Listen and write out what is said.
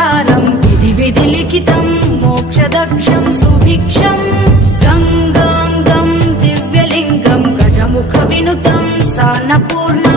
सारं विधि विधि लिखितं मोक्षदक्षं सुभिक्षं गङ्गाङ्गं दिव्यलिङ्गं गजमुख विनुतं सान्नपूर्ण